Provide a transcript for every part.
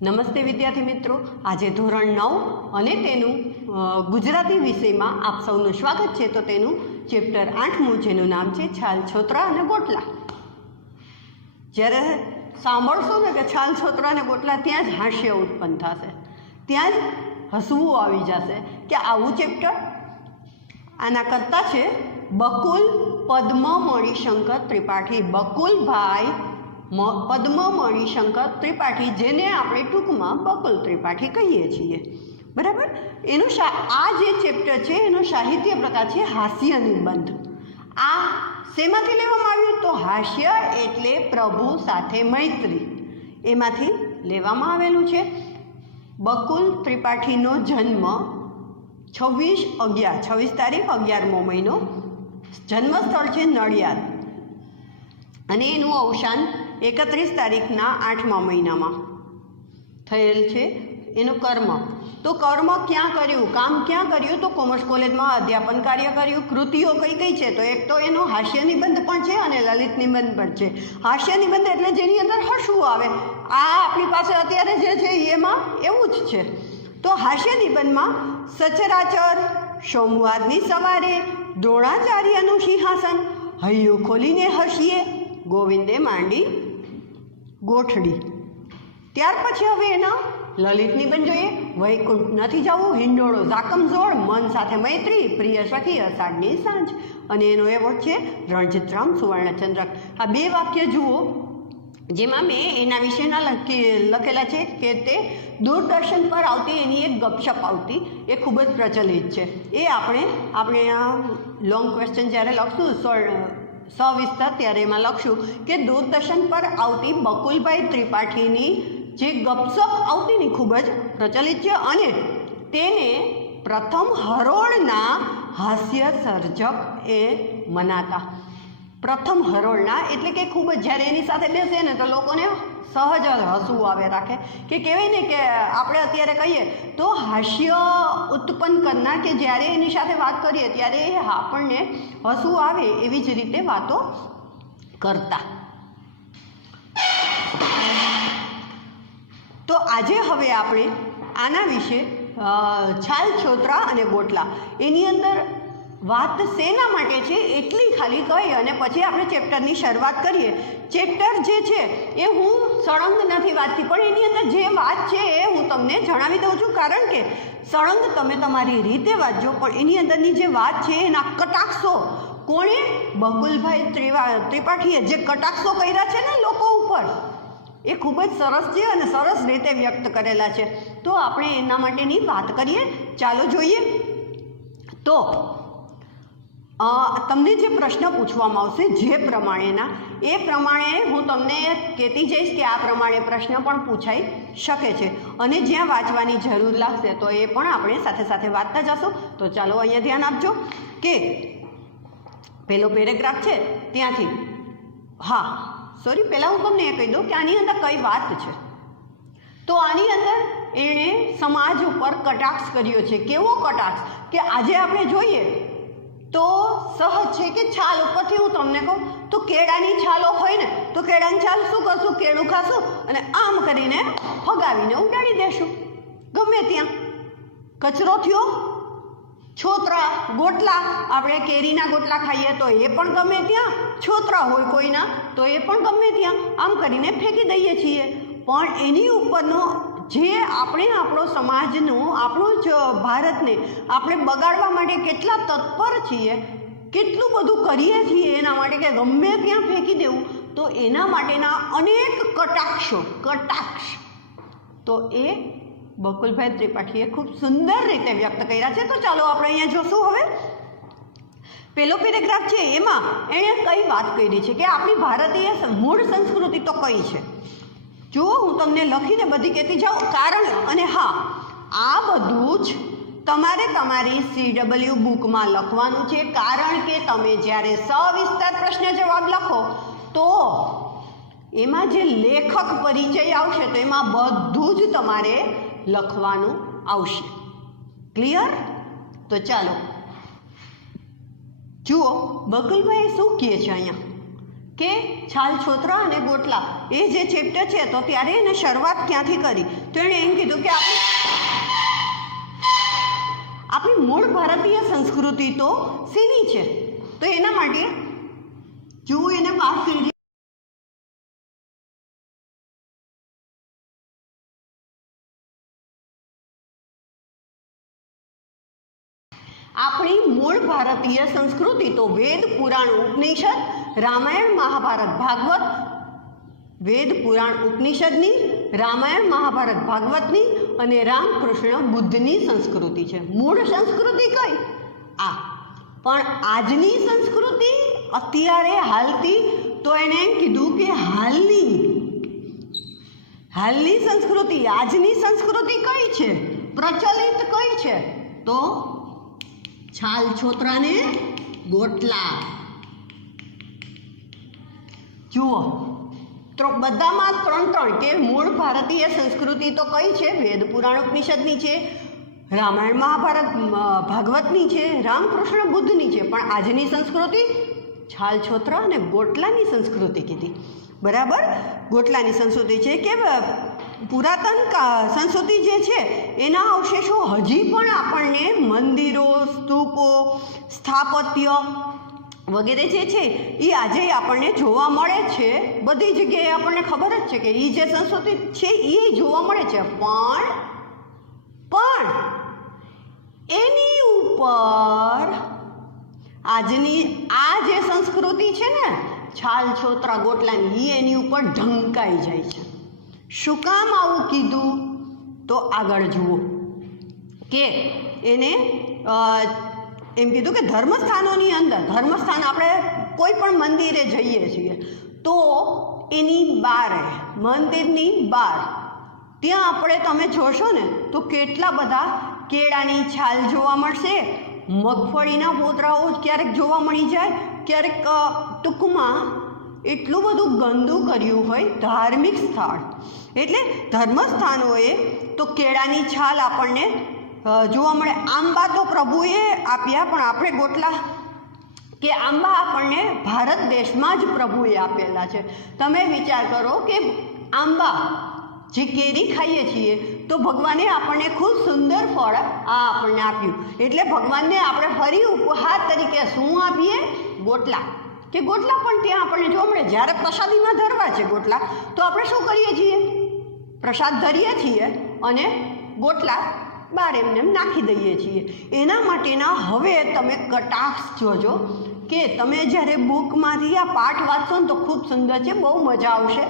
નમસ્તે વિદ્યાર્થી મિત્રો, આજે ધોરણ 9 અને તેનું ગુજરાતી વિષયમાં આપ સૌનું સ્વાગત છે. તો તેનું ચેપ્ટર 8મું જેનું નામ છે છાલ છોતરા અને ગોટલા. જ્યારે સાંભળશો ને કે છાલ છોતરા અને ગોટલા, ત્યાં જ હાસ્ય ઉત્પન્ન થશે, ત્યાં જ હસવું આવી જશે કે આવું ચેપ્ટર. આના કરતા છે બકુલ પદ્મ મણિશંકર ત્રિપાઠી. બકુલભાઈ પદ્મ મણિશંકર ત્રિપાઠી, જેને આપણે ટૂંકમાં બકુલ ત્રિપાઠી કહીએ છીએ, બરાબર. એનું આ જે ચેપ્ટર છે એનો સાહિત્ય પ્રકાર છે હાસ્ય નિબંધ. આ શેમાંથી લેવામાં આવ્યું? તો હાસ્ય એટલે પ્રભુ સાથે મૈત્રી, એમાંથી લેવામાં આવેલું છે. બકુલ ત્રિપાઠીનો જન્મ 26 તારીખ 11મો મહિનો, જન્મસ્થળ છે નડિયાદ, અને એનું અવસાન 31 તારીખના 8મા મહિનામાં થયેલ છે. એનું કર્મ, તો કર્મ ક્યાં કર્યું, કામ ક્યાં કર્યું? તો કોમર્સ કોલેજમાં અધ્યાપન કાર્ય કર્યું. કૃતિઓ કઈ કઈ છે? તો એક તો એનો હાસ્ય નિબંધ પણ છે અને લલિત નિબંધ પણ છે. હાસ્ય નિબંધ એટલે જેની અંદર હસવું આવે. આ આપણી પાસે અત્યારે જે છે એમાં એવું જ છે. તો હાસ્ય નિબંધમાં સચરાચર, સોમવારની સવારે, દ્રોણાચાર્યનું સિંહાસન, હૈયું ખોલીને હસીએ, ગોવિંદે માંડી ગોઠડી. ત્યાર પછી હવે એના લલિત નિબંધ જોઈએ. વૈકુંઠ નથી જવું, હિંડોળો ઝાકમઝોળ, મન સાથે મૈત્રી, પ્રિય સખી, અષાઢની સાંજ. અને એનો એવોર્ડ છે રણજીતરામ સુવર્ણચંદ્રક. આ બે વાક્ય જુઓ, જેમાં મેં એના વિશેના લખેલા છે કે તે દૂરદર્શન પર આવતી એની એક ગપશપ આવતી, એ ખૂબ જ પ્રચલિત છે. એ આપણે આ લોંગ ક્વેશ્ચન જ્યારે લખશું સવિસ્તર, ત્યારે એમાં લખશું કે દૂરદર્શન પર આવતી બકુલભાઈ ત્રિપાઠીની જે ગપસપ આવતી ને ખૂબ જ પ્રચલિત છે, અને તેને પ્રથમ હરોળના હાસ્ય સર્જક એ મનાતા. પ્રથમ હરોળના એટલે કે ખૂબ જ, જ્યારે એની સાથે બેસે ને તો લોકોને સહજ હસવું આવે રાખે, કે કહેવાય ને કે આપણે અત્યારે કહીએ તો હાસ્ય ઉત્પન્ન કરનાર, કે જ્યારે એની સાથે વાત કરીએ ત્યારે આપણને હસવું આવે એવી જ રીતે વાતો કરતા. તો આજે હવે આપણે આના વિશે છાલ છોતરા અને ગોટલા, એની અંદર વાત શેના માટે છે એટલી ખાલી કહી અને પછી આપણે ચેપ્ટરની શરૂઆત કરીએ. ચેપ્ટર જે છે એ હું સળંગ નથી વાંચતી, પણ એની અંદર જે વાત છે એ હું તમને જણાવી દઉં છું, કારણ કે સળંગ તમે તમારી રીતે વાંચજો, પણ એની અંદરની જે વાત છે એના કટાક્ષો કોણે? બકુલભાઈ ત્રિપાઠીએ જે કટાક્ષો કર્યા છે ને લોકો ઉપર, એ ખૂબ જ સરસ છે અને સરસ રીતે વ્યક્ત કરેલા છે. તો આપણે એના માટેની વાત કરીએ. ચાલો જોઈએ. તો તમને જે પ્રશ્ન પૂછવામાં આવશે જે પ્રમાણેના, એ પ્રમાણે હું તમને કહેતી જઈશ કે આ પ્રમાણે પ્રશ્ન પણ પૂછાઈ શકે છે, અને જ્યાં વાંચવાની જરૂર લાગશે તો એ પણ આપણે સાથે સાથે વાંચતા જશું. તો ચાલો અહીંયા ધ્યાન આપજો કે પહેલો પેરેગ્રાફ છે ત્યાંથી. પહેલાં હું તમને એ કહી દઉં કે આની અંદર કઈ વાત છે. તો આની અંદર એણે સમાજ ઉપર કટાક્ષ કર્યો છે. કેવો કટાક્ષ? કે આજે આપણે જોઈએ તો સહજ છે કે છાલ ઉપરથી હું તમને કહું તો કેળાની છાલો હોય ને, તો કેળાની છાલ શું કરશું? કેળું ખાશું અને આમ કરીને ફગાવીને ઉડાડી દેશું ગમે ત્યાં. કચરો થયો. છોતરા, ગોટલા, આપણે કેરીના ગોટલા ખાઈએ તો એ પણ ગમે ત્યાં, છોતરા હોય કોઈના તો એ પણ ગમે ત્યાં આમ કરીને ફેંકી દઈએ છીએ. પણ એની ઉપરનો જે આપણો સમાજનું, આપણું જ ભારતને આપણે બગાડવા માટે કેટલા તત્પર છીએ, કેટલું બધું કરીએ છીએ એના માટે કે ગમે ત્યાં ફેંકી દેવું, તો એના માટેના અનેક કટાક્ષ તો એ બકુલભાઈ ત્રિપાઠીએ ખૂબ સુંદર રીતે વ્યક્ત કર્યા છે. તો ચાલો આપણે અહીંયા જોશું. હવે પહેલો પેરેગ્રાફ છે એમાં એણે કઈ વાત કરી છે કે આપણી ભારતીય મૂળ સંસ્કૃતિ તો કઈ છે. જો હું તમને લખીને બધી કહેતી જાઉં કારણ, અને આ બધું જ તમારે તમારી CW બુકમાં લખવાનું છે, કારણ કે તમે જ્યારે સવિસ્તાર પ્રશ્ન જવાબ લખો તો એમાં જે લેખક પરિચય આવશે તો એમાં બધું જ તમારે લખવાનું આવશે. ક્લિયર? તો ચાલો જુઓ બકુલભાઈ શું કહે છે અહીંયા કે છાલ છોતરા અને ગોટલા એ જે ચેપ્ટર છે તો ત્યારે એને શરૂઆત ક્યાંથી કરી તો એણે એમ કીધું કે આપણી મૂળ ભારતીય સંસ્કૃતિ તો શેની છે તો એના માટે જો એને વાત કરી આપણી મૂળ ભારતીય સંસ્કૃતિ તો વેદ પુરાણ ઉપનિષદ રામાયણ મહાભારત ભાગવત વેદ પુરાણ ઉપનિષદની રામાયણ મહાભારત ભાગવતની અને રામકૃષ્ણ બુદ્ધની સંસ્કૃતિ છે મૂળ સંસ્કૃતિ કઈ આ પણ આજની સંસ્કૃતિ અત્યારે હાલતી તો એણે એમ કીધું કે હાલની સંસ્કૃતિ આજની સંસ્કૃતિ કઈ છે પ્રચલિત કઈ છે તો છાલ છોતરાને ગોટલા જુઓ તો બધામાં ત્રણ કે મૂળ ભારતીય સંસ્કૃતિ તો કઈ છે વેદ પુરાણ ઉપનિષદની છે રામાયણ મહાભારત ભાગવતની છે રામકૃષ્ણ બુદ્ધની છે પણ આજની સંસ્કૃતિ છાલ છોતરા અને ગોટલાની સંસ્કૃતિ કીધી બરાબર ગોટલાની સંસ્કૃતિ છે કે પુરાતન સંસ્કૃતિ જે છે એના અવશેષો હજી પણ આપણને મંદિરો સ્તૂપો સ્થાપત્ય વગેરે જે છે એ આજે આપણને જોવા મળે છે બધી જગ્યાએ આપણને ખબર જ છે કે એ જે સંસ્કૃતિ છે એ જોવા મળે છે પણ એની ઉપર આજની આ જે સંસ્કૃતિ છે ને છાલ છોતરા ગોટલાની એની ઉપર ઢંકાઈ જાય છે શું કામ આવું કીધું તો આગળ જુઓ કે એને એમ કીધું કે ધર્મસ્થાનોની અંદર ધર્મસ્થાન આપણે કોઈ પણ મંદિરે જઈએ છીએ તો એની બારે મંદિરની બહાર ત્યાં આપણે તમે જોશો ને તો કેટલા બધા કેળાની છાલ જોવા મળશે મગફળીના પોતરાઓ ક્યારેક જોવા મળી જાય ક્યારેક ટૂંકમાં એટલું બધું ગંદુ કર્યું હોય ધાર્મિક સ્થળ એટલે ધર્મસ્થાનોએ તો કેળાની છાલ આપણને જોવા મળે આંબા તો પ્રભુએ આપ્યા પણ આપણે ગોટલા કે આંબા આપણને ભારત દેશમાં જ પ્રભુએ આપેલા છે તમે વિચાર કરો કે આંબા જે કેરી ખાઈએ છીએ તો ભગવાને આપણને ખૂબ સુંદર ફળ આપણને આપ્યું એટલે ભગવાનને આપણે ફરી ઉપહાર તરીકે શું આપીએ ગોટલા કે ગોટલા પણ ત્યાં આપણને જોવા મળે જ્યારે પ્રસાદીમાં ધરવા છે ગોટલા તો આપણે શું કરીએ છીએ પ્રસાદ ધરીએ છીએ અને ગોટલા બહાર એમને નાખી દઈએ છીએ એના માટેના હવે તમે કટાક્ષ જોજો કે તમે જ્યારે બુકમાંથી આ પાઠ વાંચશો ને તો ખૂબ સુંદર છે બહુ મજા આવશે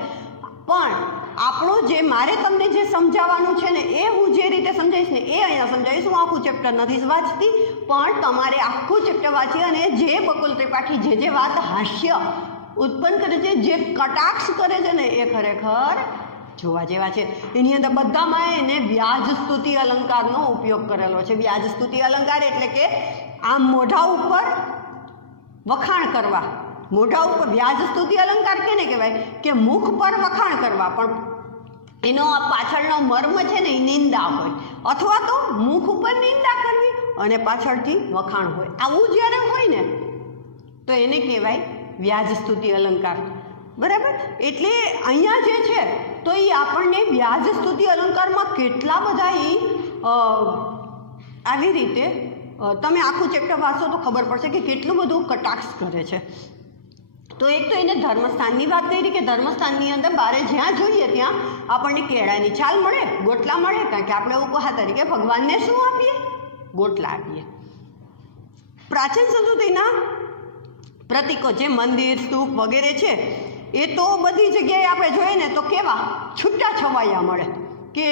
પણ આપણો જે મારે તમને જે સમજાવવાનું છે ને એ હું જે રીતે સમજાવીશ ને એ અહીંયા સમજાવીશ હું આખું ચેપ્ટર નથી વાંચતી પણ તમારે આખું ચેપ્ટર વાંચી અને જે બકુલ ત્રિપાઠી જે વાત હાસ્ય ઉત્પન્ન કરે છે જે કટાક્ષ કરે છે ને એ ખરેખર જોવા જેવા છે એની અંદર બધામાં એને વ્યાજ સ્તુતિ અલંકારનો ઉપયોગ કરેલો છે વ્યાજ સ્તુતિ અલંકાર એટલે કે આમ મોઢા ઉપર વખાણ કરવા મોઢા ઉપર વ્યાજ સ્તુતિ અલંકાર કેને કહેવાય કે મુખ પર વખાણ કરવા પણ એનો આ પાછળનો મર્મ છે ને એ નિંદા હોય અથવા તો મુખ ઉપર નિંદા કરવી અને પાછળથી વખાણ હોય આવું જ્યારે હોય ને તો એને કહેવાય વ્યાજ સ્તુતિ અલંકાર બરાબર એટલે અહીંયા જે છે તો એ આપણને વ્યાજ સ્તુતિ અલંકારમાં કેટલા બધા એ આવી રીતે તમે આખું ચેપ્ટર વાંચો તો ખબર પડશે કે કેટલું બધું કટાક્ષ કરે છે તો એક તો એને ધર્મસ્થાનની વાત કરી કે ધર્મસ્થાનની અંદર બારે જ્યાં જોઈએ ત્યાં આપણને કેળાની છાલ મળે ગોટલા મળે કારણ કે આપણે ઉપહાર તરીકે ભગવાનને શું આપીએ ગોટલા આપીએ પ્રાચીન સંસ્કૃતિના પ્રતીકો જે મંદિર સ્તૂપ વગેરે છે એ તો બધી જગ્યાએ આપણે જોઈએ ને તો કેવા છૂટા છવાયા મળે કે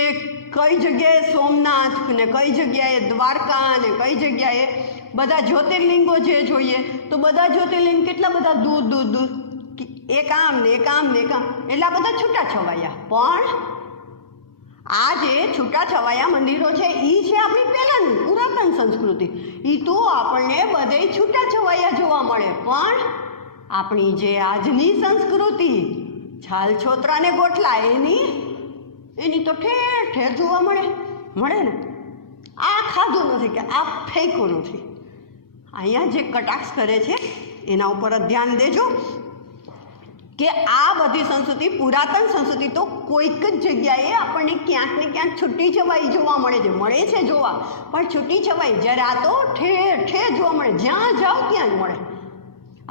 કઈ જગ્યાએ સોમનાથ ને કઈ જગ્યાએ દ્વારકા ને કઈ જગ્યાએ બધા જ્યોતિર્લિંગો જે જોઈએ તો બધા જ્યોતિર્લિંગ કેટલા બધા દૂર એક આમ ને એક આમ ને એક આમ એટલા બધા છૂટા છવાયા પણ આ જે છૂટા છવાયા મંદિરો છે એ છે આપણી પહેલાંની પુરાતન સંસ્કૃતિ એ તો આપણને બધે છૂટા છવાયા જોવા મળે પણ આપણી જે આજની સંસ્કૃતિ છાલ છોતરા ને ગોટલા એની તો ઠેર ઠેર જોવા મળે ને આ ખાધું નથી કે આ ફેંકું નથી અહીંયા જે કટાક્ષ કરે છે એના ઉપર ધ્યાન દેજો કે આ બધી સંસ્કૃતિ, પુરાતન સંસ્કૃતિ તો કોઈક જ જગ્યાએ આપણને ક્યાંક ને ક્યાંક છૂટી છવાઈ જોવા મળે છે જોવા, પણ છૂટી છવાઈ. જ્યારે આ તો ઠેર ઠેર જોવા મળે, જ્યાં જાઓ ત્યાં જ મળે.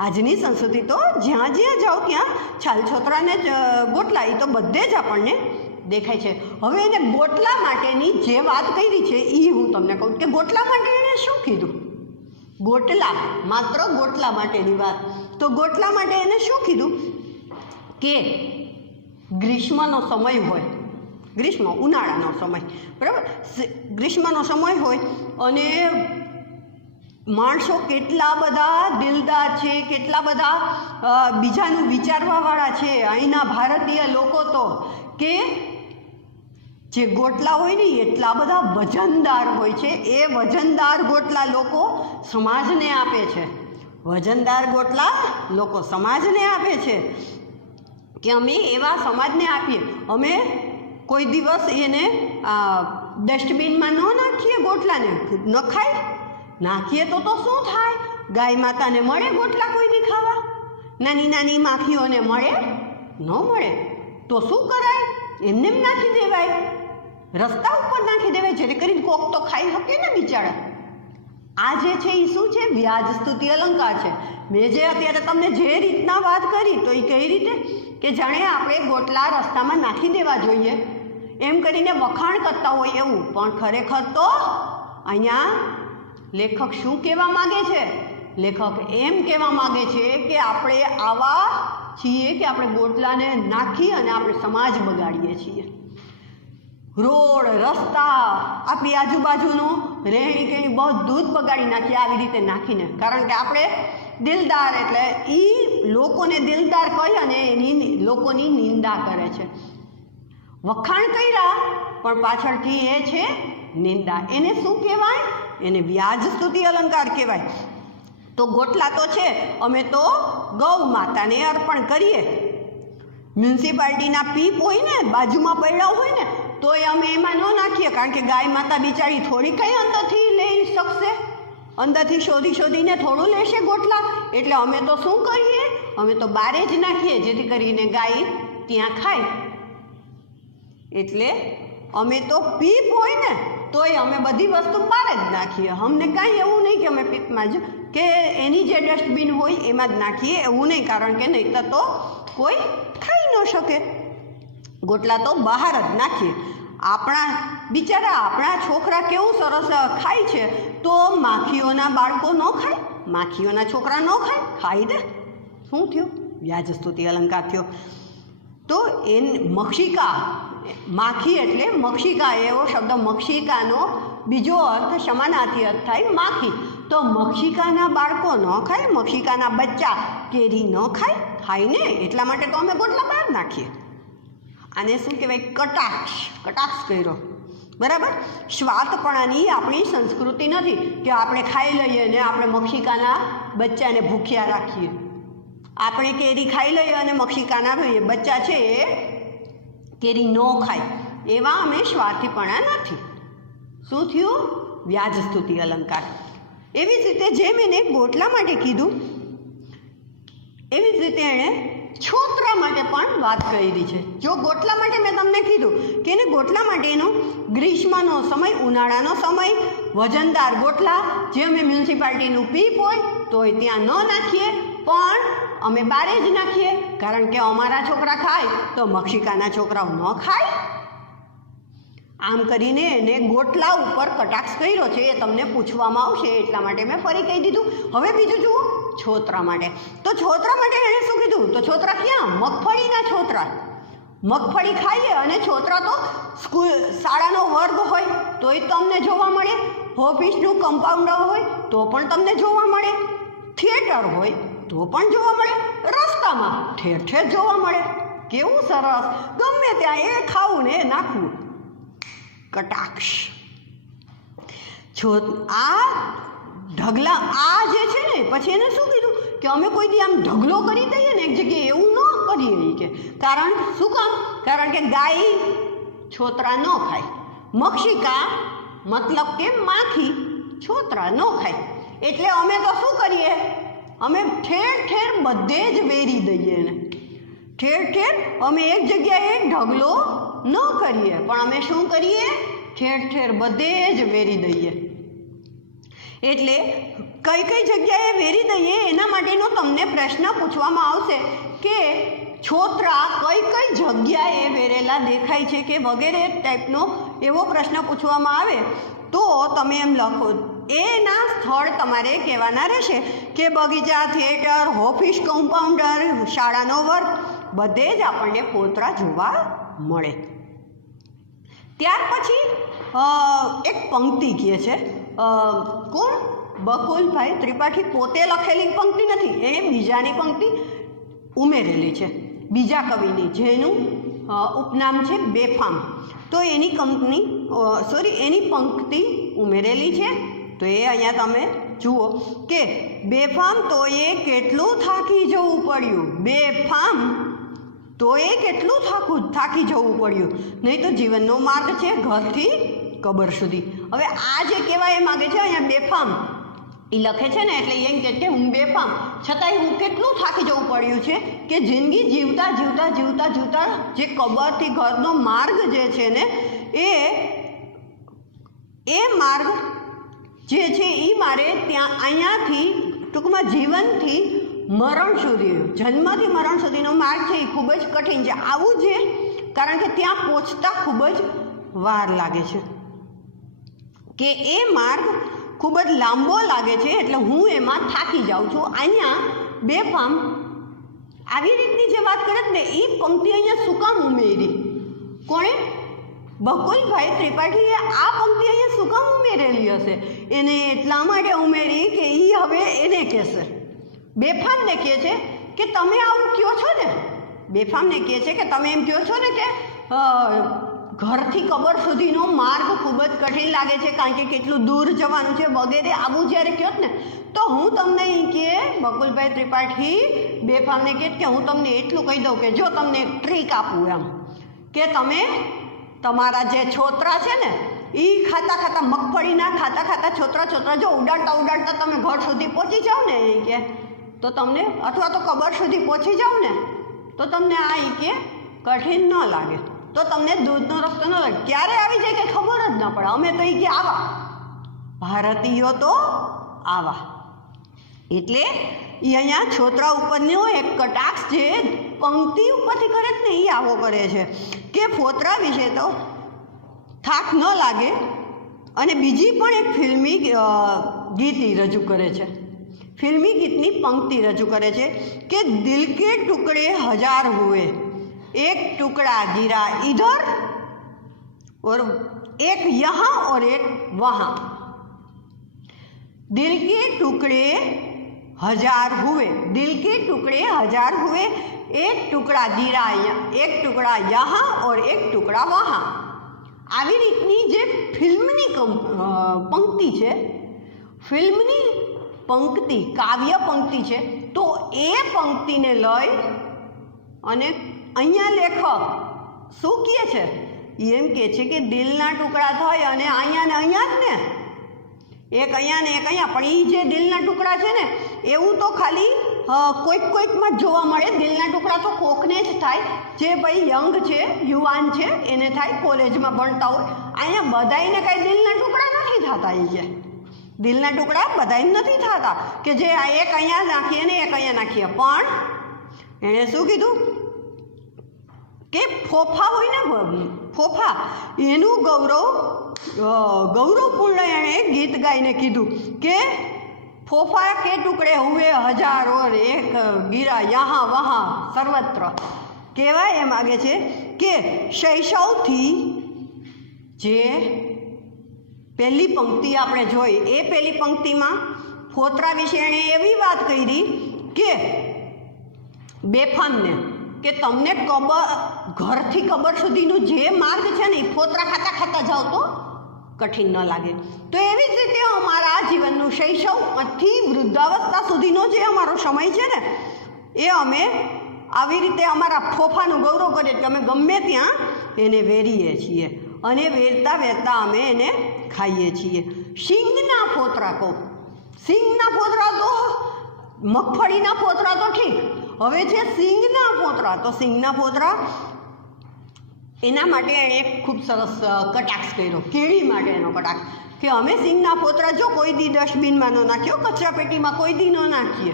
આજની સંસ્કૃતિ તો જ્યાં જ્યાં જાઓ ત્યાં છાલછોતરાને ગોટલા એ તો બધે જ આપણને દેખાય છે. હવે એને ગોટલા માટેની જે વાત કરી છે એ હું તમને કહું કે ગોટલા માટે એણે શું કીધું. ગોટલા, માત્ર ગોટલા માટેની વાત. તો ગોટલા માટે એને શું કીધું કે ગ્રીષ્મનો સમય હોય, ગ્રીષ્મ ઉનાળાનો સમય, બરાબર, ગ્રીષ્મનો સમય હોય અને માણસો કેટલા બધા દિલદાર છે, કેટલા બધા બીજાનું વિચારવાવાળા છે અહીંના ભારતીય લોકો તો, કે જે ગોટલા હોય ને એટલા બધા વજનદાર હોય છે. એ વજનદાર ગોટલા લોકો સમાજને આપે છે. વજનદાર ગોટલા લોકો સમાજને આપે છે કે અમે એવા સમાજને આપીએ. અમે કોઈ દિવસ એને ડસ્ટબિનમાં ન નાખીએ, ગોટલાને ન ખાય, નાખીએ તો શું થાય? ગાય માતાને મળે ગોટલા કોઈ દી ખાવા? નાની નાની માખીઓને મળે? ન મળે. તો શું કરાય? એમને એમ નાખી દેવાય, રસ્તા ઉપર નાખી દેવાય, જેથી કરીને કોક તો ખાઈ શકે ને બિચારા. આ જે છે એ શું છે? વ્યાજ સ્તુતિ અલંકાર છે. મેં જે અત્યારે તમને જે રીતના વાત કરી તો એ કઈ રીતે કે જાણે આપણે ગોટલા રસ્તામાં નાખી દેવા જોઈએ એમ કરીને વખાણ કરતા હોય એવું. પણ ખરેખર તો અહીંયા લેખક શું કહેવા માગે છે? લેખક એમ કહેવા માગે છે કે આપણે આવા છીએ કે આપણે ગોટલાને નાખી અને આપણે સમાજ બગાડીએ છીએ. રોડ, રસ્તા, આપણી આજુબાજુનું રહેણી કહેણી બધું જ બગાડી નાખીએ આવી રીતે નાખીને. કારણ કે આપણે દિલદાર, એટલે એ લોકોને દિલદાર કહી અને એની લોકોની નિંદા કરે છે. વખાણ કર્યા પણ પાછળથી એ છે નિંદા. એને શું કહેવાય? એને વ્યાજ સ્તુતિ અલંકાર કહેવાય. તો ગોટલા તો છે અમે તો ગૌ માતાને અર્પણ કરીએ. મ્યુનિસિપાલિટીના પીપ હોય ને, બાજુમાં પડ્યા હોય ને, તોય અમે એમાં ન નાખીએ, કારણ કે ગાય માતા બિચારી થોડી કંઈ અંદરથી લઈ શકશે, અંદરથી શોધી શોધીને થોડું લેશે ગોટલા. એટલે અમે તો શું કરીએ? અમે તો બારે જ નાખીએ, જેથી કરીને ગાય ત્યાં ખાય. એટલે અમે તો પીપ હોય ને તોય અમે બધી વસ્તુ બહાર જ નાખીએ. અમને કાંઈ એવું નહીં કે અમે પીપમાં જ કે એની જે ડસ્ટબિન હોય એમાં જ નાખીએ, એવું નહીં. કારણ કે નહીંતર તો કોઈ ખાઈ ન શકે. ગોટલા તો બહાર જ નાખીએ. આપણા બિચારા આપણા છોકરા કેવું સરસ ખાય છે, તો માખીઓના બાળકો ન ખાય? માખીઓના છોકરા ન ખાય? ખાઈ દે. શું થયું? વ્યાજ સ્તુતિ અલંકાર થયો. તો એ મક્ષિકા, માખી એટલે મક્ષિકા, એવો શબ્દ મક્ષિકાનો બીજો અર્થ સમાનાર્થી અર્થ થાય માખી. તો મક્ષિકાના બાળકો ન ખાય, મક્ષિકાના બચ્ચા કેરી ન ખાય? ખાય ને. એટલા માટે તો અમે ગોટલા બહાર નાખીએ. આને શું કહેવાય? કટાક્ષ. કટાક્ષ કર્યો, બરાબર. શ્વાતપણાની આપણી સંસ્કૃતિ નથી કે આપણે ખાઈ લઈએ ને આપણે મક્ષિકાના બચ્ચાને ભૂખ્યા રાખીએ. આપણે કેરી ખાઈ લઈએ અને મક્ષિકાના બચ્ચા છે એ કેરી ન ખાય, એવા અમે સ્વાર્થીપણા નથી. શું થયું? વ્યાજ સ્તુતિ અલંકાર. એવી જ રીતે જેમ એને ગોટલા માટે કીધું એવી જ રીતે એણે છોતરા માટે પણ વાત કરી છે. જો ગોટલા માટે મેં તમને કીધું કે એને ગોટલા માટેનો ગ્રીષ્મનો સમય, ઉનાળાનો સમય, વજનદાર ગોટલા, જે અમે મ્યુનિસિપાલિટીનું પીપ હોય તો ત્યાં ન નાખીએ, પણ અમે બારે જ નાખીએ, કારણ કે અમારા છોકરા ખાય તો મક્ષિકાના છોકરાઓ ન ખાય. આમ કરીને એને ગોટલા ઉપર કટાક્ષ કર્યો છે. એ તમને પૂછવામાં આવશે એટલા માટે મેં ફરી કહી દીધું. હવે બીજું જુઓ, છોતરા માટે. તો છોતરા માટે એણે શું કીધું? તો છોતરા ક્યાં? મગફળીના છોતરા. મગફળી ખાઈએ અને છોતરા તો શાળાનો વર્ગ હોય તોય તમને જોવા મળે, ઓફિસનું કમ્પાઉન્ડર હોય તો પણ તમને જોવા મળે, થિયેટર હોય તો પણ જોવા મળે, રસ્તામાં ઠેર ઠેર જોવા મળે. કેવું સરસ! ગમે ત્યાં એ ખાવું ને એ નાખવું. કટાક્ષ. આ ઢગલા, આ જે છે ને, પછી એને શું કીધું કે અમે કોઈ દી આમ ઢગલો કરી દઈએ ને એક જગ્યાએ, એવું ન કરીએ કે. કારણ શું કામ? કારણ કે ગાય છોતરા ન ખાય, મક્ષિકા મતલબ કે માખી છોતરા ન ખાય. એટલે અમે તો શું કરીએ? અમે ઠેર ઠેર બધે જ વેરી દઈએ એને. ઠેર ઠેર અમે એક જગ્યાએ ઢગલો ન કરીએ, પણ અમે શું કરીએ? ઠેર ઠેર બધે જ વેરી દઈએ. એટલે કઈ કઈ જગ્યાએ વેરી દઈએ એના માટેનો તમને પ્રશ્ન પૂછવામાં આવશે કે છોતરા કઈ કઈ જગ્યાએ વેરેલા દેખાય છે કે વગેરે ટાઈપનો એવો પ્રશ્ન પૂછવામાં આવે તો તમે એમ લખો. એના સ્થળ તમારે કહેવાના રહેશે કે બગીચા, થિયેટર, ઓફિસ કમ્પાઉન્ડર, શાળાનો વર્ગ, બધે જ આપણને ફોતરા જોવા મળે. ત્યાર પછી એક પંક્તિ કહે છે, કોણ? બકુલભાઈ ત્રિપાઠી પોતે લખેલી પંક્તિ નથી, એણે બીજાની પંક્તિ ઉમેરેલી છે, બીજા કવિની, જેનું ઉપનામ છે બેફામ. તો એની એની પંક્તિ ઉમેરેલી છે. તો એ અહીંયા તમે જુઓ કે બેફામ તોય કેટલું થાકી જવું પડ્યું, બેફામ તોય કેટલું થાકી જવું પડ્યું, નહીં તો જીવનનો માર્ગ છે ઘરથી કબર સુધી. હવે આ જે કહેવાય એ માગે છે અહીંયા બેફામ એ લખે છે ને, એટલે એમ કહે કે હું બેફામ છતાંય હું કેટલું થાકી જવું પડ્યું છે કે જિંદગી જીવતા જીવતા જીવતા જીવતા જે કબરથી ઘરનો માર્ગ જે છે ને એ માર્ગ જે છે એ મારે ત્યાં અહીંયાથી ટૂંકમાં જીવનથી મરણ સુધી, જન્મથી મરણ સુધીનો માર્ગ છે એ ખૂબ જ કઠિન છે. આવું છે કારણ કે ત્યાં પહોંચતા ખૂબ જ વાર લાગે છે, કે એ માર્ગ ખૂબ જ લાંબો લાગે છે, એટલે હું એમાં થાકી જાઉં છું. અહીંયા બેફામ આવી રીતની જે વાત કરે ને એ પંક્તિ અહીંયા શું કામ ઉમેરી? કોણે? બકુલભાઈ ત્રિપાઠીએ આ પંક્તિ અહીંયા શું કામ ઉમેરેલી હશે? એને એટલા માટે ઉમેરી કે એ હવે એને કહેશે, બેફામને કહે છે કે તમે આવું કહો છો ને, બેફામને કહે છે કે તમે એમ કહો છો ને કે ઘરથી કબર સુધીનો માર્ગ ખૂબ જ કઠિન લાગે છે કારણ કે કેટલું દૂર જવાનું છે વગેરે આવું જ્યારે કહો ને, તો હું તમને એ કે બકુલભાઈ ત્રિપાઠી બેફામને કહે કે હું તમને એટલું કહી દઉં કે જો તમને એક ટ્રીક આપું એમ, કે તમે તમારા જે છોતરા છે ને એ ખાતા ખાતા, મગફળીના ખાતા ખાતા છોતરા જો ઉડાડતા ઉડાડતા તમે ઘર સુધી પહોંચી જાઓ ને એ કે, તો તમને અથવા તો કબર સુધી પહોંચી જાઓ ને તો તમને આ એ કે કઠિન ન લાગે, તો તમને દૂધનો રસ્તો ન લાગે. ક્યારે આવી જાય કે ખબર જ ન પડે. અમે તો એ કે આવા ભારતીયો તો આવા. એટલે એ અહીંયા છોતરા ઉપરનો એક કટાક્ષ જે પંક્તિ ઉપરથી કરે જ ને એ આવો કરે છે કે ફોતરા વિશે તો થાક ન લાગે. અને બીજી પણ એક ફિલ્મી ગીત રજૂ કરે છે, ફિલ્મી ગીતની પંક્તિ રજૂ કરે છે કે દિલ કે ટુકડે હજાર હુએ, एक टुकड़ा गिरा इधर और एक यहाँ और एक वहाँ, दिल के टुकड़े हजार हुए, दिल के टुकड़े हजार हुए, एक टुकड़ा गिरा, एक टुकड़ा यहाँ और एक टुकड़ा वहाँ. આવી રીતની જે ફિલ્મની પંક્તિ છે, ફિલ્મની પંક્તિ, કાવ્ય પંક્તિ છે, તો એ પંક્તિને લઈ અને અહીંયા લેખક શું કહે છે? એમ કહે છે કે દિલના ટુકડા થાય અને અહીંયા ને અહીંયા જ ને, એક અહીંયા ને એક અહીંયા, પણ એ જે દિલના ટુકડા છે ને એવું તો ખાલી કોઈકમાં જ જોવા મળે. દિલના ટુકડા તો કોકને જ થાય, જે ભાઈ યંગ છે, યુવાન છે એને થાય, કોલેજમાં ભણતા હોય. અહીંયા બધાઈને કાંઈ દિલના ટુકડા નથી થતા. એ જે દિલના ટુકડા બધાય નથી થતા કે જે એક અહીંયા નાખીએ ને એક અહીંયા નાખીએ. પણ એણે શું કીધું કે ફોફા હોય ને, ફોફા, એનું ગૌરવપૂર્ણ એણે ગીત ગાઈને કીધું કે ફોફા કે ટુકડે હુએ હજાર ઓર એક ગીરા યહાં વહાં સર્વત્ર. કહેવાય એ માગે છે કે શૈશવથી જે પહેલી પંક્તિ આપણે જોઈ એ પહેલી પંક્તિમાં ફોતરા વિશે એણે એવી વાત કરી કે બેફામને કે તમને ઘરથી કબર સુધીનું જે માર્ગ છે ને એ ફોતરા ખાતા ખાતા જાઓ તો કઠિન ન લાગે. તો એવી જ રીતે અમારા જીવનનું શૈશવથી વૃદ્ધાવસ્થા સુધીનો જે અમારો સમય છે ને એ અમે આવી રીતે અમારા ફોફાનું ગૌરવ કરીએ કે અમે ગમે ત્યાં એને વેરીએ છીએ અને વેરતા વેરતા અમે એને ખાઈએ છીએ. શીંગના ફોતરા કહું, શીંગના ફોતરા તો મગફળીના ફોતરા તો ઠીક, હવે છે સિંગના ફોતરા. તો સિંગના ફોતરા એના માટે એણે એક ખૂબ સરસ કટાક્ષ કર્યો, કેળી માટે એનો કટાક્ષ, કે અમે સિંગના ફોતરા જો કોઈ દી ડસ્ટબિનમાં ન નાખ્યો, કચરા પેટીમાં કોઈ દી ન નાખીએ.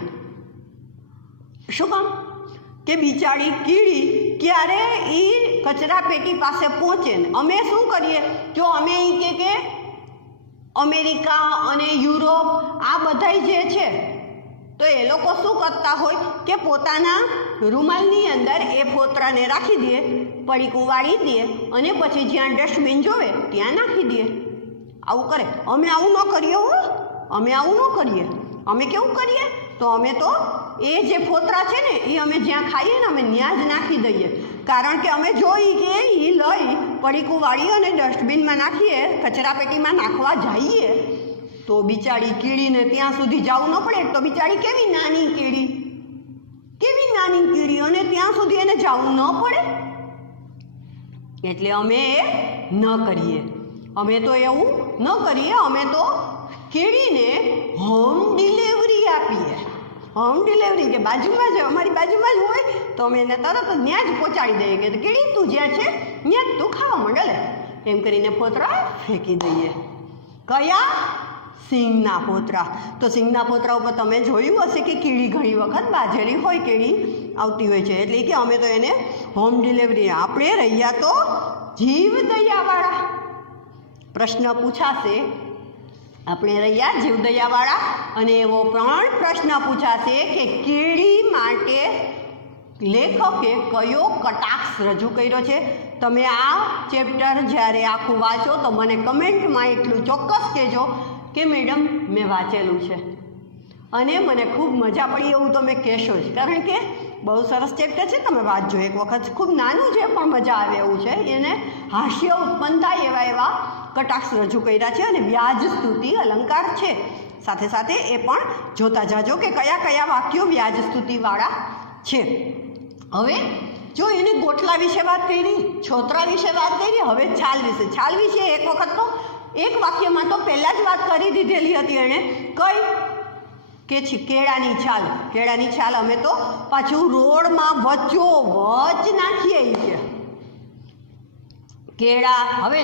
શું કામ? કે બિચારી કીડી ક્યારે એ કચરા પેટી પાસે પહોંચે ને અમે શું કરીએ, જો અમે એ કે અમેરિકા અને યુરોપ આ બધાય જે છે તો એ લોકો શું કરતા હોય કે પોતાના રૂમાલની અંદર એ ફોતરાને રાખી દે, પડીકું વાળી દે અને પછી જ્યાં ડસ્ટબિન જોવે ત્યાં નાખી દે. આવું કરે. અમે આવું ન કરીએ હો, અમે આવું ન કરીએ. અમે કેવું કરીએ? તો અમે તો એ જે ફોતરા છે ને એ અમે જ્યાં ખાઈએ ને અમે ત્યાં જ નાખી દઈએ. કારણ કે અમે જોઈ કે એ લઈ પડીકું વાળી અને ડસ્ટબિનમાં નાખીએ, કચરા પેટીમાં નાખવા જઈએ તો બિચારી કીડીને ત્યાં સુધી જવું ન પડે. તો બિચારી કેવી નાની કીડી અને ત્યાં સુધી એને જવું ન પડે. એટલે અમે એ ન કરીએ. અમે તો એવું ન કરીએ. અમે તો કીડીને હોમ ડિલિવરી આપીએ. હોમ ડિલિવરી, કે બાજુમાં જ, અમારી બાજુમાં જ હોય તો અમે એને તરત જ ત્યાં જ પહોંચાડી દઈએ કે કીડી તું જ્યાં છે ત્યાં જ તું ખાવા માંડે લે, એમ કરીને ફોતરા ફેંકી દઈએ. કયા? સિંગના ફોતરા. તો સિંગના ફોતરા ઉપર તમે જોયું હશે કે કીડી ઘણી વખત બાજેલી હોય, કીડી આવતી હોય છે. એટલે કે અમે તો એને હોમ ડિલિવરી. આપણે રહ્યા તો જીવ દયાવાળા. પ્રશ્ન પૂછાશે, આપણે રહ્યા જીવદયાવાળા, અને એવો પણ પ્રશ્ન પૂછાશે કે કીડી માટે લેખકે કયો કટાક્ષ રજૂ કર્યો છે. તમે આ ચેપ્ટર જ્યારે આખું વાંચો તો મને કમેન્ટમાં એટલું ચોક્કસ કહેજો કે મેડમ મેં વાંચેલું છે અને મને ખૂબ મજા પડી એવું તમે કહેશો જ. કારણ કે બહુ સરસ ચેપ્ટર છે, તમે વાંચજો એક વખત. ખૂબ નાનું છે પણ મજા આવે એવું છે. એને હાસ્ય ઉત્પન્ન થાય એવા કટાક્ષ રજૂ કર્યા છે અને વ્યાજ સ્તુતિ અલંકાર છે. સાથે સાથે એ પણ જોતા જાજો કે કયા કયા વાક્યો વ્યાજ સ્તુતિવાળા છે. હવે જો એને ગોટલા વિશે વાત કરી, છોતરા વિશે વાત કરી, હવે છાલ વિશે. છાલ વિશે એક વખત તો એક વાક્યમાં તો પહેલાં જ વાત કરી દીધેલી હતી એણે. કઈ? કે છે કેળાની છાલ. કેળાની છાલ અમે તો પાછું રોડમાં વચ્ચોવચ નાખીએ છે. કેળા, હવે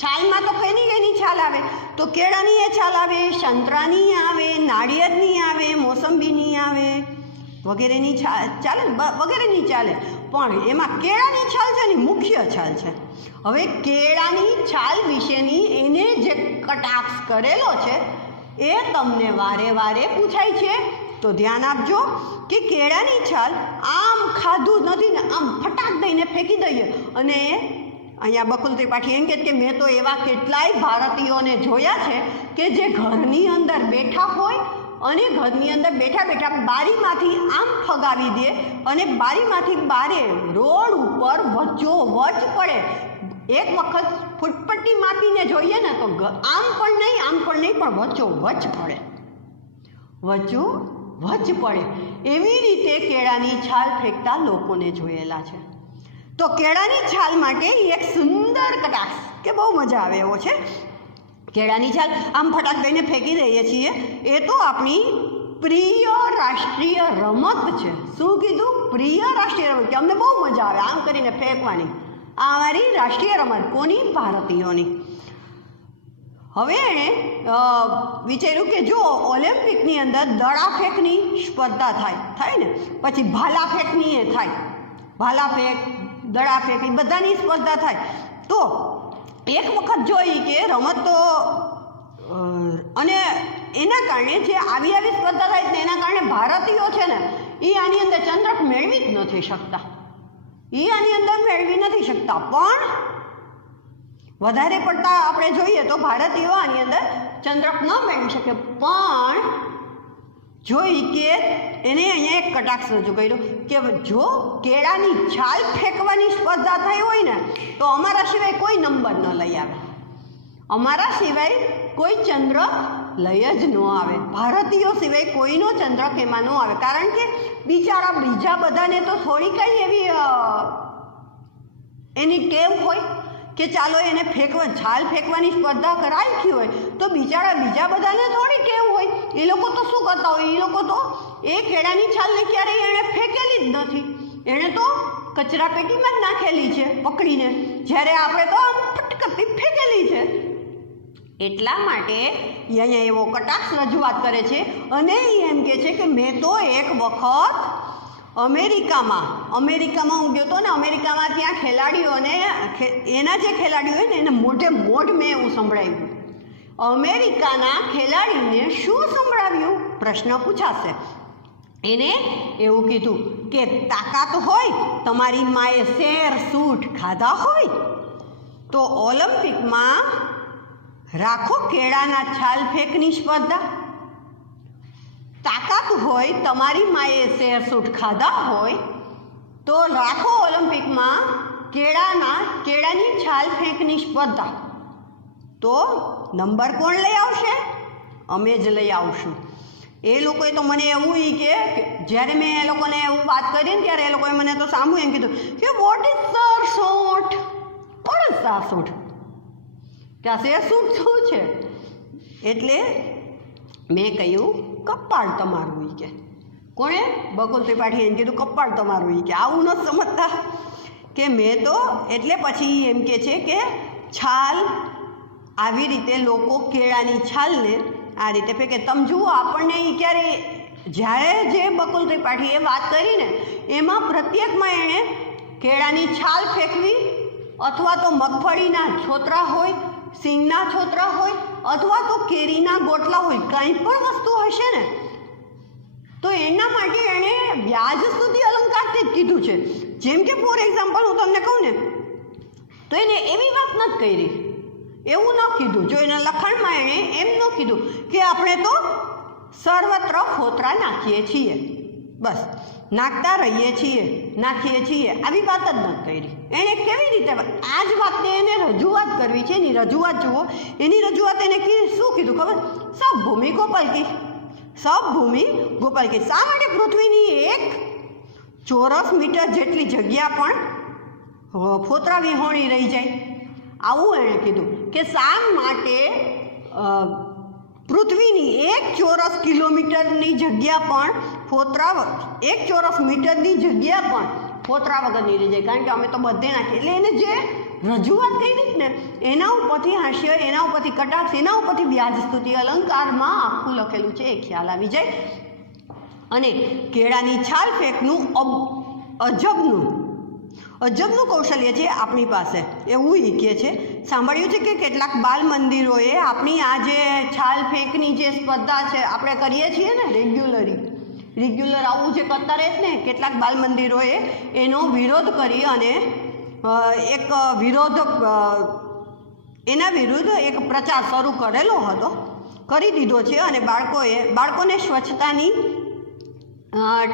છાલમાં તો કઈની છાલ આવે? તો કેળાની એ છાલ આવે, સંતરાની આવે, નાળિયેરની આવે, મોસંબીની આવે, વગેરેની ચાલે ને, વગેરેની ચાલે. પણ એમાં કેળાની છાલ છે ને મુખ્ય છાલ છે. હવે કેળાની છાલ વિશેની એને જે કટાક્ષ કરેલો છે એ તમને વારે વારે પૂછાય છે. તો ધ્યાન આપજો કે કેળાની છાલ આમ ખાધું નથી ને આમ ફટાક દઈને ફેંકી દઈએ. અને અહીંયા બકુલ ત્રિપાઠી એમ કે મેં તો એવા કેટલાય ભારતીયોને જોયા છે કે જે ઘરની અંદર બેઠા હોય અને ઘરની અંદર બેઠા બેઠા બારીમાંથી આમ ફગાવી દે અને બારીમાંથી બારે રોડ ઉપર વચ્ચોવચ પડે. એક વખત ફૂટપટ્ટી માપીને જોઈએ ને તો આમ પણ નહીં પણ વચ્ચોવચ પડે, વચ્ચોવચ પડે. એવી રીતે કેળાની છાલ ફેંકતા લોકોને જોયેલા છે. તો કેળાની છાલ માટે એક સુંદર કટાક્ષ કે બહુ મજા આવે એવો છે. કેળાની છાલ આમ ફટાક દઈને ફેંકી દઈએ છીએ. એ તો આપણી પ્રિય રાષ્ટ્રીય રમત છે. શું કીધું? પ્રિય રાષ્ટ્રીય રમત, કે અમને બહુ મજા આવે આમ કરીને ફેંકવાની. આ અમારી રાષ્ટ્રીય રમત. કોની? ભારતીયોની. હવે એણે વિચાર્યું કે જો ઓલિમ્પિકની અંદર દડા ફેંકની સ્પર્ધા થાય ને, પછી ભાલા ફેંકની એ થાય, ભાલા ફેંક, દડા ફેંક, એ બધાની સ્પર્ધા થાય. તો એક વખત જોઈ કે રમત તો અને એના કારણે જે આવી સ્પર્ધા થાય ને એના કારણે ભારતીયો છે ને એ આની અંદર ચંદ્રક મેળવી જ નથી શકતા. પણ વધારે પડતા આપણે જોઈએ તો ભારતીયો આની અંદર ચંદ્રક ન મેળવી શકે. પણ જોઈ કે એને અહીંયા એક કટાક્ષ રજૂ કર્યો કે જો કેળાની છાલ ફેંકવાની સ્પર્ધા થઈ હોય ને તો અમારા સિવાય કોઈ નંબર ન લઈ આવે, અમારા સિવાય કોઈ ચંદ્રક લઈ જ ન આવે, ભારતીયો સિવાય કોઈનો ચંદ્રક એમાં ન આવે. કારણ કે બિચારા બીજા બધાને તો થોડી કંઈ એવી એની ટેવ હોય કે ચાલો એને છાલ ફેંકવાની સ્પર્ધા કરાવી હોય તો બિચારા બીજા બધાને થોડી કેવું હોય. એ લોકો તો શું કરતા હોય, એ લોકો તો એ કેળાની છાલને ક્યારેય એણે ફેંકેલી જ નથી, એણે તો કચરા પેટીમાં જ નાખેલી છે પકડીને, જ્યારે આપણે તો આમ ફટકતી ફેંકેલી છે. એટલા માટે અહીંયા એવો કટાક્ષ રજૂઆત કરે છે અને એ એમ કહે છે કે મેં તો એક વખત અમેરિકામાં હું ગયો હતો ને, અમેરિકામાં ત્યાં ખેલાડીઓને એના જે ખેલાડીઓ હોય ને એને મોઢે મેં એવું સંભળાવ્યું. અમેરિકાના ખેલાડીને શું સંભળાવ્યું પ્રશ્ન પૂછાશે. એને એવું કીધું કે તાકાત હોય તમારી માએ શેર સૂટ ખાધા હોય તો ઓલિમ્પિકમાં રાખો કેળાના છાલ ફેંકની સ્પર્ધા. તાકાત હોય તમારી માએ શેર સૂટ ખાધા હોય તો રાખો ઓલિમ્પિકમાં કેળાની છાલ ફેંકની સ્પર્ધા. તો નંબર કોણ લઈ આવશે? અમે જ લઈ આવશું. એ લોકોએ તો મને એવું કે જ્યારે મેં એ લોકોને એવું વાત કરી ને ત્યારે એ લોકોએ મને તો સામું એમ કીધું કે વોટ ઇઝ સરસૂટ, વોટ ઇઝ સરસૂટ, કે આ શેરસૂટ શું છે? એટલે મેં કહ્યું કપાળ તમારું. કે કોણે? બકુલ ત્રિપાઠી એમ કીધું કપાળ તમારું. કે આવું ન સમજતા કે મેં તો એટલે પછી એમ કે છે કે છાલ આવી રીતે લોકો કેળાની છાલને આ રીતે ફેંકે. તમે જુઓ આપણને એ ક્યારે જ્યારે જે બકુલ ત્રિપાઠીએ વાત કરી ને એમાં પ્રત્યેકમાં એણે કેળાની છાલ ફેંકવી અથવા તો મગફળીના છોતરા હોય, સિંગના છોતરા હોય અથવા તો કેરીના ગોટલા હોય, કંઈ પણ વસ્તુ હશે ને તો એના માટે એણે વ્યાજ સુધી અલંકારથી જ કીધું છે. જેમ કે ફોર એક્ઝામ્પલ હું તમને કહું ને તો એને એવી વાત નથી કરી, એવું ન કીધું. જો એના લખાણમાં એણે એમ ન કીધું કે આપણે તો સર્વત્ર ફોતરા નાખીએ છીએ, બસ નાખતા રહીએ છીએ, નાખીએ છીએ, આવી વાત જ નથી કરી. એણે કેવી રીતે આ જ વાતને એને રજૂઆત કરવી છે. એની રજૂઆત જુઓ, એની રજૂઆત એને શું કીધું ખબર? સબભૂમિ ગોપાલકી, સબભૂમિ ગોપાલકી. શા માટે પૃથ્વીની 1 ચોરસ મીટર જેટલી જગ્યા પણ ફોતરા વિહોણી રહી જાય? આવું એણે કીધું કે શા માટે પૃથ્વીની 1 ચોરસ કિલોમીટરની જગ્યા પણ 1 ચોરસ મીટરની જગ્યા પણ ફોતરા વગરની રહી જાય? કારણ કે અમે તો બધે નાખીએ. એટલે એને જે રજૂઆત કરી ને એના ઉપરથી હાસ્ય, એના ઉપરથી કટાક્ષ, એના ઉપરથી વ્યાજ સ્તુતિ અલંકારમાં આખું લખેલું છે, એ ખ્યાલ આવી જાય. અને કેળાની છાલ ફેંકનું અજબનું કૌશલ્ય છે આપણી પાસે, એવું એ કહે છે. સાંભળ્યું છે કે કેટલાક બાલ મંદિરોએ આપણી આ જે છાલ ફેંકની જે સ્પર્ધા છે આપણે કરીએ છીએ ને રેગ્યુલર આવું જે કરતા રહે ને, કેટલાક બાલ મંદિરોએ એનો વિરોધ કરી અને એના વિરુદ્ધ એક પ્રચાર શરૂ કરી દીધો છે. અને બાળકોને સ્વચ્છતાની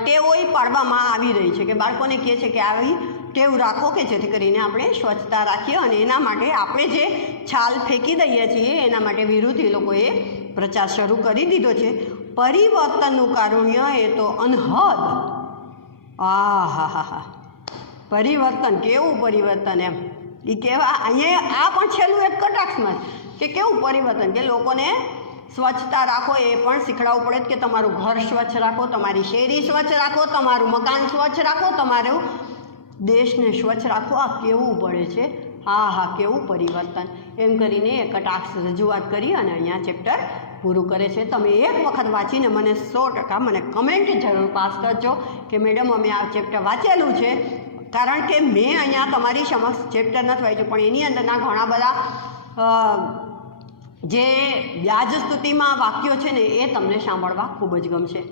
ટેવોય પાડવામાં આવી રહી છે કે બાળકોને કહે છે કે આવી ટેવ રાખો કે જેથી કરીને આપણે સ્વચ્છતા રાખીએ. અને એના માટે આપણે જે છાલ ફેંકી દઈએ છીએ એના માટે વિરુદ્ધ એ લોકોએ પ્રચાર શરૂ કરી દીધો છે. પરિવર્તનનું કારુણ્ય એ તો અનહદ. હા પરિવર્તન, કેવું પરિવર્તન એમ એ કહેવા અહીંયા આ પણ છેલ્લું એક કટાક્ષમાં કે કેવું પરિવર્તન કે લોકોને સ્વચ્છતા રાખો એ પણ શીખડાવવું પડે કે તમારું ઘર સ્વચ્છ રાખો, તમારી શેરી સ્વચ્છ રાખો, તમારું મકાન સ્વચ્છ રાખો, તમારું દેશને સ્વચ્છ રાખો. આ કેવું પડે છે. હા કેવું પરિવર્તન એમ કરીને એ કટાક્ષ રજૂઆત કરી અને અહીંયા ચેપ્ટર પૂરું કરે છે. તમે એક વખત વાંચીને મને 100% મને કમેન્ટ જરૂર પાસ કરજો કે મેડમ અમે આ ચેપ્ટર વાંચેલું છે. કારણ કે મેં અહીંયા તમારી સમક્ષ ચેપ્ટર નથી વાંચ્યું પણ એની અંદરના ઘણા બધા જે વ્યાજ સ્તુતિમાં વાક્યો છે ને એ તમને સાંભળવા ખૂબ જ ગમશે.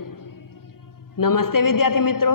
નમસ્તે વિદ્યાર્થી મિત્રો.